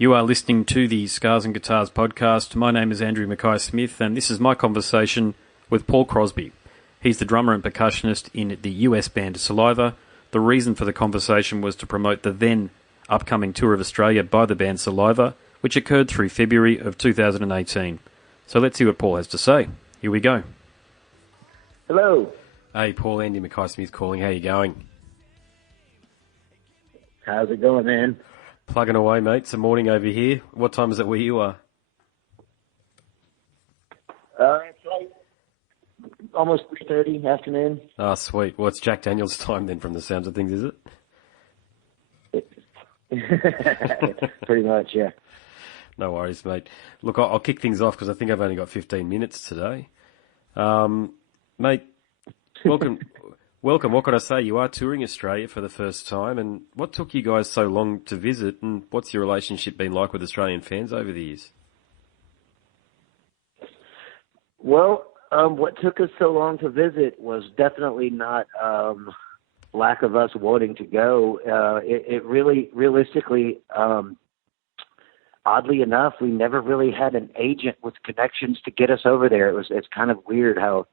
You are listening to the Scars and Guitars podcast. My name is Andrew Mackay-Smith, and this is my conversation with Paul Crosby. He's the drummer and percussionist in the US band Saliva. The reason for the conversation was to promote the then upcoming tour of Australia by the band Saliva, which occurred through February of 2018. So let's see what Paul has to say. Here we go. Hello. Hey, Paul, Andy Mackay-Smith calling. How you going? How's it going, man? Plugging away, mate. It's a morning over here. What time is it where you are? It's like almost 3:30 afternoon. Ah, sweet. Well, it's Jack Daniels' time then from the sounds of things, is it? Pretty much, yeah. No worries, mate. Look, I'll kick things off because I think I've only got 15 minutes today. Mate, welcome. Welcome. What can I say? You are touring Australia for the first time, and what took you guys so long to visit, and what's your relationship been like with Australian fans over the years? Well, what took us so long to visit was definitely not lack of us wanting to go. It really, realistically, oddly enough, we never really had an agent with connections to get us over there. It's kind of weird how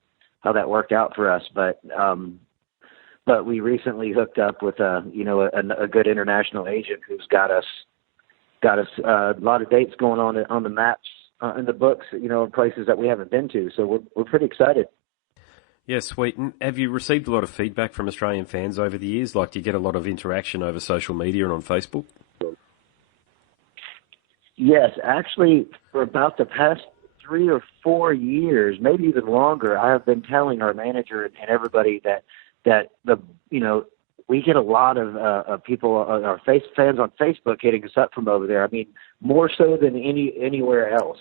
that worked out for us, but we recently hooked up with a good international agent who's got us a lot of dates going on the maps in the books, places that we haven't been to. So we're pretty excited. Yeah, sweet. And have you received a lot of feedback from Australian fans over the years? Like, do you get a lot of interaction over social media and on Facebook? Yes, actually, for about the past 3 or 4 years, maybe even longer, I have been telling our manager and everybody that we get a lot of people, our fans on Facebook hitting us up from over there. I mean, more so than anywhere else.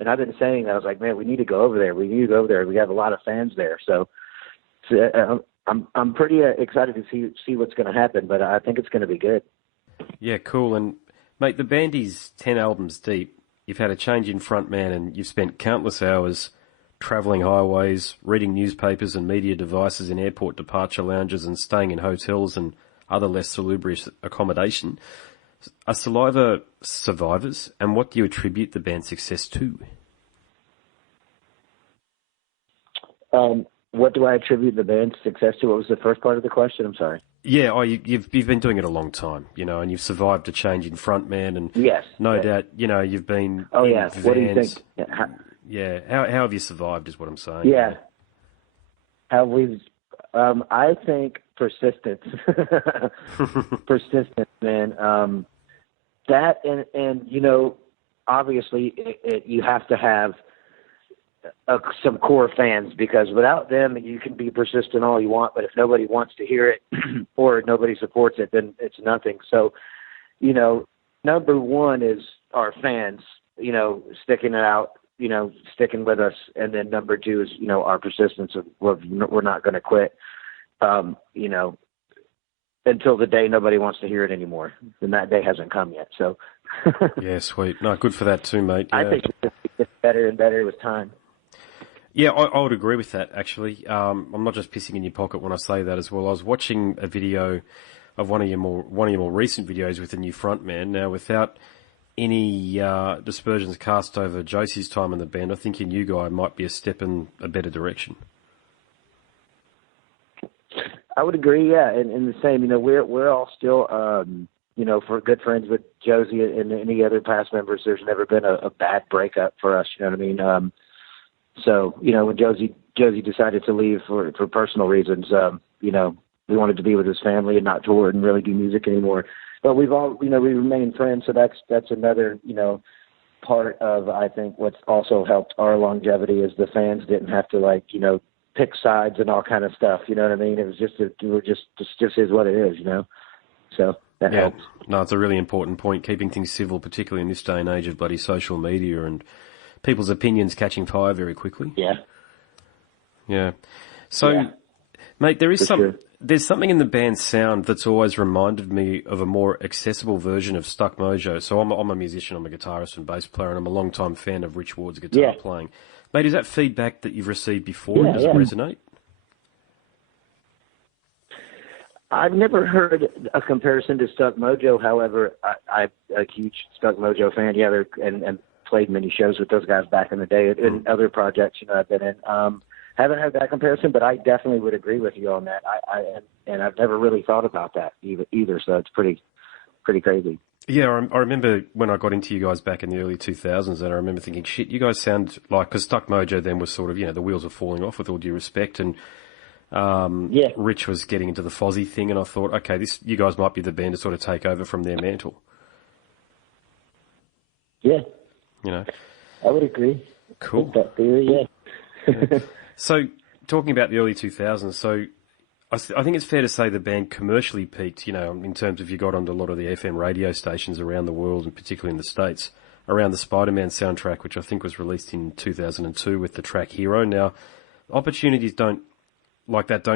And I've been saying that. I was like, man, we need to go over there. We need to go over there. We have a lot of fans there. So I'm pretty excited to see what's going to happen, but I think it's going to be good. Yeah, cool. And, mate, the band is 10 albums deep. You've had a change in frontman, and you've spent countless hours travelling highways, reading newspapers and media devices in airport departure lounges and staying in hotels and other less salubrious accommodation. Are Saliva survivors, and what do you attribute the band's success to? What do I attribute the band's success to? What was the first part of the question? I'm sorry. Yeah, you've been doing it a long time, and you've survived a change in frontman, and yes, no doubt, you've been in vans. What do you think? Yeah, how have you survived is what I'm saying. Yeah. How we've, I think persistence. Persistence, man. That and obviously you have to have some core fans, because without them you can be persistent all you want, but if nobody wants to hear it or nobody supports it, then it's nothing. So, number one is our fans, sticking it out, sticking with us. And then number two is, our persistence of we're not going to quit, until the day nobody wants to hear it anymore. And that day hasn't come yet. So yeah, sweet. No, good for that too, mate. Yeah. I think it gets better and better with time. Yeah, I would agree with that, actually. I'm not just pissing in your pocket when I say that as well. I was watching a video of one of your more recent videos with the new frontman. Now, without any dispersions cast over Josie's time in the band, I think your new guy might be a step in a better direction. I would agree, yeah, and the same. We're all still, for good friends with Josie and any other past members. There's never been a bad breakup for us. You know what I mean? So when Josie decided to leave for personal reasons, we wanted to be with his family and not tour and really do music anymore. But we've all, we remain friends. So that's another, part of, I think, what's also helped our longevity is the fans didn't have to pick sides and all kind of stuff. You know what I mean? It was just is what it is, So that helps. No, it's a really important point, keeping things civil, particularly in this day and age of bloody social media and people's opinions catching fire very quickly. Yeah. Yeah. So, mate, there's something in the band's sound that's always reminded me of a more accessible version of Stuck Mojo. So I'm a musician, I'm a guitarist and bass player, and I'm a long-time fan of Rich Ward's guitar playing. Mate, is that feedback that you've received before? Does it resonate? I've never heard a comparison to Stuck Mojo. However, I'm a huge Stuck Mojo fan. Yeah, and played many shows with those guys back in the day in other projects I've been in. Haven't had that comparison, but I definitely would agree with you on that. And I've never really thought about that either. So it's pretty crazy. Yeah, I remember when I got into you guys back in the early 2000s, and I remember thinking, shit, you guys sound like, because Stuck Mojo then was sort of, the wheels were falling off, with all due respect, and Rich was getting into the Fozzy thing, and I thought, okay, you guys might be the band to sort of take over from their mantle. Yeah. I would agree. Cool. That theory, yeah. So, talking about the early 2000s, so I think it's fair to say the band commercially peaked, in terms of you got onto a lot of the FM radio stations around the world, and particularly in the States, around the Spider-Man soundtrack, which I think was released in 2002 with the track Hero. Now, opportunities don't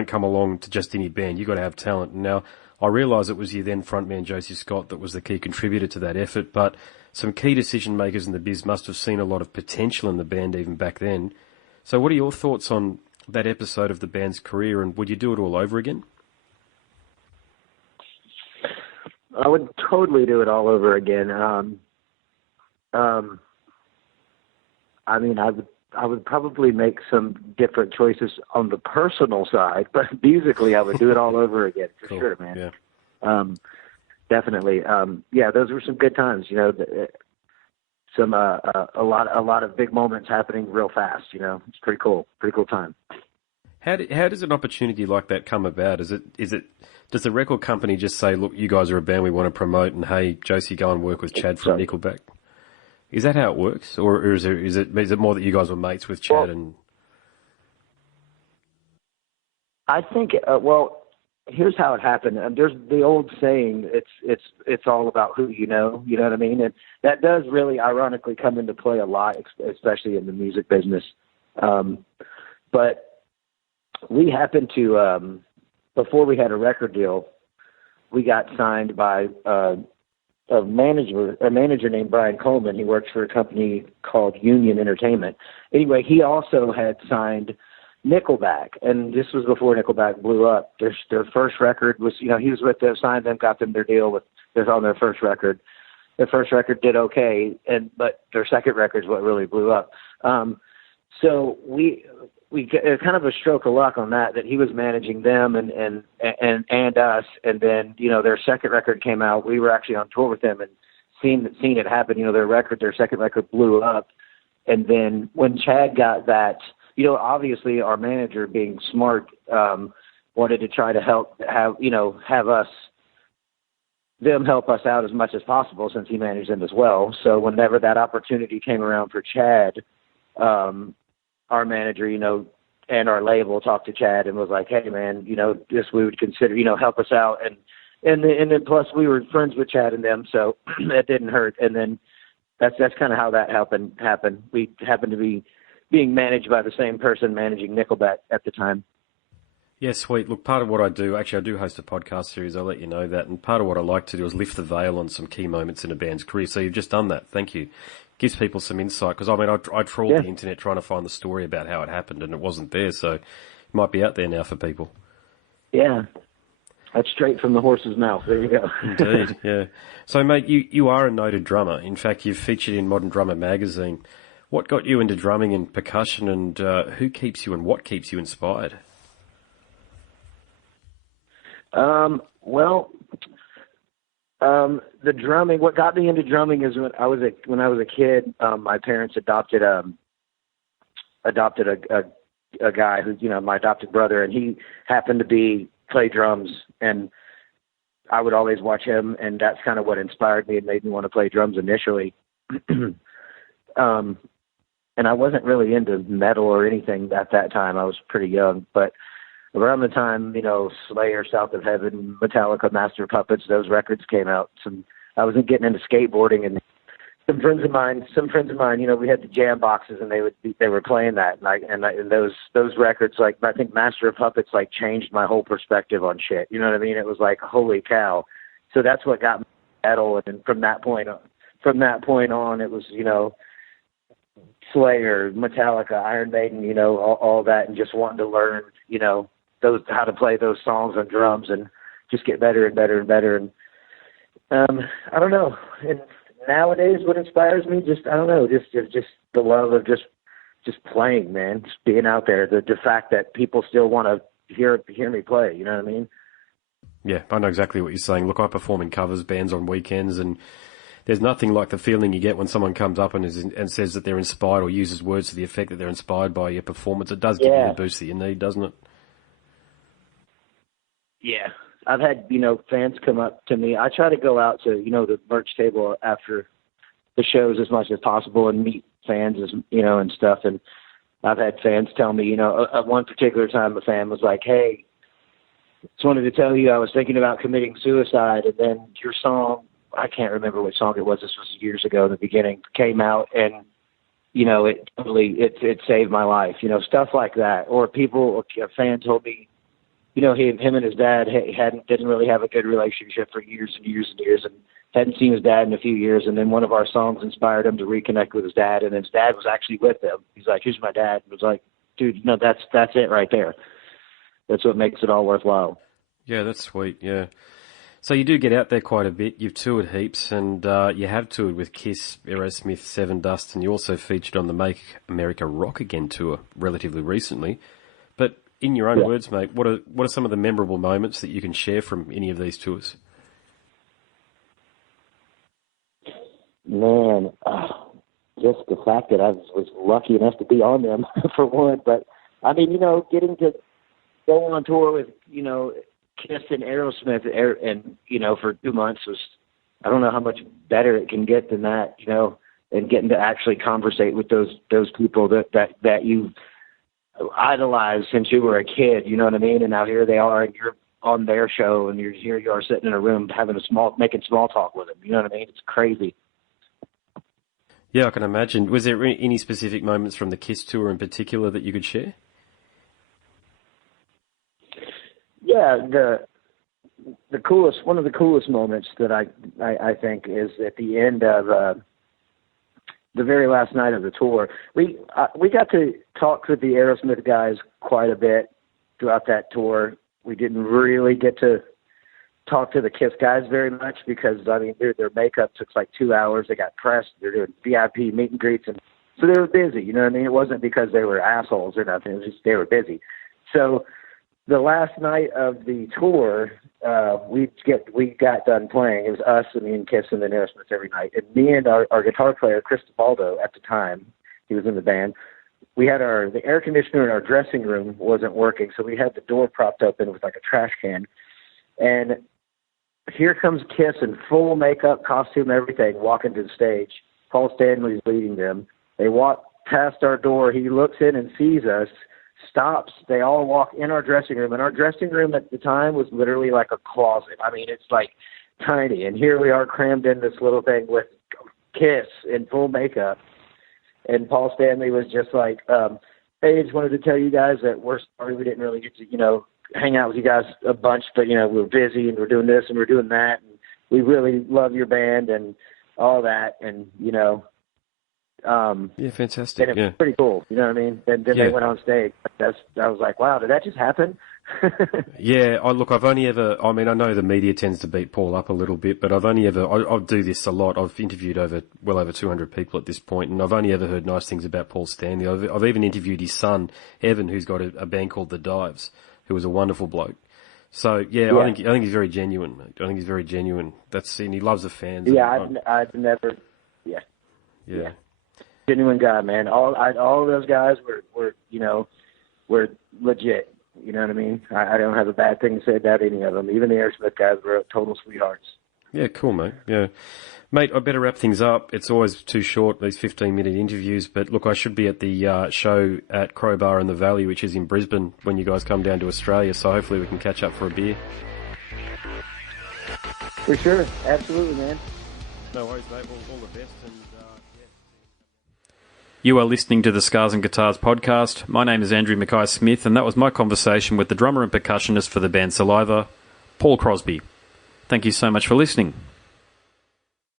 come along to just any band. You've got to have talent. Now, I realise it was your then frontman Josie Scott that was the key contributor to that effort, but some key decision makers in the biz must have seen a lot of potential in the band even back then. So what are your thoughts on that episode of the band's career, and would you do it all over again? I would totally do it all over again. I would probably make some different choices on the personal side, but musically I would do it all over again for cool. Sure, man. Yeah. Definitely. Those were some good times. Some a lot of big moments happening real fast. It's pretty cool time. How does an opportunity like that come about? Does the record company just say, look, you guys are a band we want to promote, and hey, Josie, go and work with Chad from Nickelback? Is that how it works, or is it more that you guys were mates with Chad? And I think here's how it happened. There's the old saying, it's all about who you know. You know what I mean? And that does really ironically come into play a lot, especially in the music business. But we happened to, before we had a record deal, we got signed by a manager named Brian Coleman. He works for a company called Union Entertainment. Anyway, he also had signed Nickelback, and this was before Nickelback blew up. Their first record was, he was with them, signed them, got them their deal on their first record. Their first record did okay, but their second record is what really blew up. So we kind of a stroke of luck on that he was managing them and us, and then their second record came out. We were actually on tour with them and seen it happen. Their second record blew up, and then when Chad got that. Obviously our manager, being smart, wanted to try to have them help us out as much as possible, since he managed them as well. So whenever that opportunity came around for Chad, our manager, and our label talked to Chad and was like, hey man, this we would consider, help us out. And then plus we were friends with Chad and them, so that didn't hurt. And then that's kind of how that happened. We happened to be being managed by the same person managing Nickelback at the time. Yeah, sweet. Look, part of what I do, actually I do host a podcast series, I'll let you know that, and part of what I like to do is lift the veil on some key moments in a band's career. So you've just done that. Thank you. Gives people some insight, because I trawled the internet trying to find the story about how it happened, and it wasn't there, so it might be out there now for people. Yeah. That's straight from the horse's mouth. There you go. Indeed, yeah. So, mate, you are a noted drummer. In fact, you've featured in Modern Drummer magazine. What got you into drumming and percussion, and who keeps you and what keeps you inspired? The drumming. What got me into drumming is when I was a kid. My parents adopted a guy who, my adopted brother, and he happened to play drums, and I would always watch him, and that's kind of what inspired me and made me want to play drums initially. And I wasn't really into metal or anything at that time. I was pretty young, but around the time, Slayer, South of Heaven, Metallica, Master of Puppets, those records came out. I was getting into skateboarding, and some friends of mine, we had the jam boxes, and they were playing that, and those records, like, I think Master of Puppets, like, changed my whole perspective on shit. You know what I mean? It was like, holy cow. So that's what got me metal, and from that point on, it was, Slayer, Metallica, Iron Maiden, all that, and just wanting to learn, how to play those songs on drums, and just get better and better and better. And I don't know. And nowadays, what inspires me, just I don't know, just the love of just playing, man, just being out there. The fact that people still want to hear me play. You know what I mean? Yeah, I know exactly what you're saying. Look, I perform in covers bands on weekends, and there's nothing like the feeling you get when someone comes up and says that they're inspired or uses words to the effect that they're inspired by your performance. It does give you the boost that you need, doesn't it? Yeah. I've had, fans come up to me. I try to go out to, the merch table after the shows as much as possible and meet fans, and stuff. And I've had fans tell me, at one particular time, a fan was like, "Hey, just wanted to tell you I was thinking about committing suicide, and then your song," I can't remember which song it was, this was years ago in the beginning, came out, and it saved my life, stuff like that. Or a fan told me, him and his dad didn't really have a good relationship for years and years and years, and hadn't seen his dad in a few years. And then one of our songs inspired him to reconnect with his dad, and his dad was actually with him. He's like, "Here's my dad." And was like, "Dude, that's it right there. That's what makes it all worthwhile." Yeah, that's sweet. Yeah. So you do get out there quite a bit. You've toured heaps, and you have toured with Kiss, Aerosmith, Seven Dust, and you also featured on the Make America Rock Again tour relatively recently. But in your own words, mate, what are some of the memorable moments that you can share from any of these tours? Man, just the fact that I was lucky enough to be on them, for one. But, I mean, getting to go on tour with, Kiss and Aerosmith and, for 2 months was, I don't know how much better it can get than that, and getting to actually conversate with those people that you idolized since you were a kid, you know what I mean? And now here they are, and you're on their show, and here you are sitting in a room making small talk with them. You know what I mean? It's crazy. Yeah, I can imagine. Was there any specific moments from the Kiss tour in particular that you could share? Yeah, one of the coolest moments that I think is at the end of the very last night of the tour. We got to talk with the Aerosmith guys quite a bit throughout that tour. We didn't really get to talk to the Kiss guys very much because, I mean, their makeup took like 2 hours. They got pressed. They're doing VIP meet and greets. And so they were busy, you know what I mean? It wasn't because they were assholes or nothing. It was just they were busy. So the last night of the tour, we got done playing. It was us and me and Kiss and then Aerosmith every night. And me and our guitar player, Chris DeBaldo, at the time, he was in the band, we had the air conditioner in our dressing room wasn't working, so we had the door propped open with like a trash can. And here comes Kiss in full makeup, costume, everything, walking to the stage. Paul Stanley's leading them. They walk past our door. He looks in and sees us, stops. They all walk in our dressing room. And our dressing room at the time was literally like a closet. I mean, it's like tiny. And here we are crammed in this little thing with Kiss in full makeup. And Paul Stanley was just like, "Hey, I just wanted to tell you guys that we're sorry we didn't really get to, hang out with you guys a bunch, but, we were busy and we're doing this and we're doing that. And we really love your band and all that." And, yeah, fantastic. And it was pretty cool. You know what I mean? And then they went on stage. I was like, wow, did that just happen? Yeah, I know the media tends to beat Paul up a little bit, but I'll do this a lot. I've interviewed well over 200 people at this point, and I've only ever heard nice things about Paul Stanley. I've even interviewed his son, Evan, who's got a band called The Dives, who was a wonderful bloke. So, yeah. I think he's very genuine, mate. I think he's very genuine. And he loves the fans. Yeah, I've never, yeah. Genuine guy, man. All of those guys were legit. You know what I mean? I don't have a bad thing to say about any of them. Even the Aerosmith guys were total sweethearts. Yeah, cool, mate. Yeah. Mate, I better wrap things up. It's always too short, these 15-minute interviews. But look, I should be at the show at Crowbar in the Valley, which is in Brisbane, when you guys come down to Australia. So hopefully we can catch up for a beer. For sure. Absolutely, man. No worries, mate. All the best. You are listening to the Scars and Guitars podcast. My name is Andrew Mackay-Smith, and that was my conversation with the drummer and percussionist for the band Saliva, Paul Crosby. Thank you so much for listening.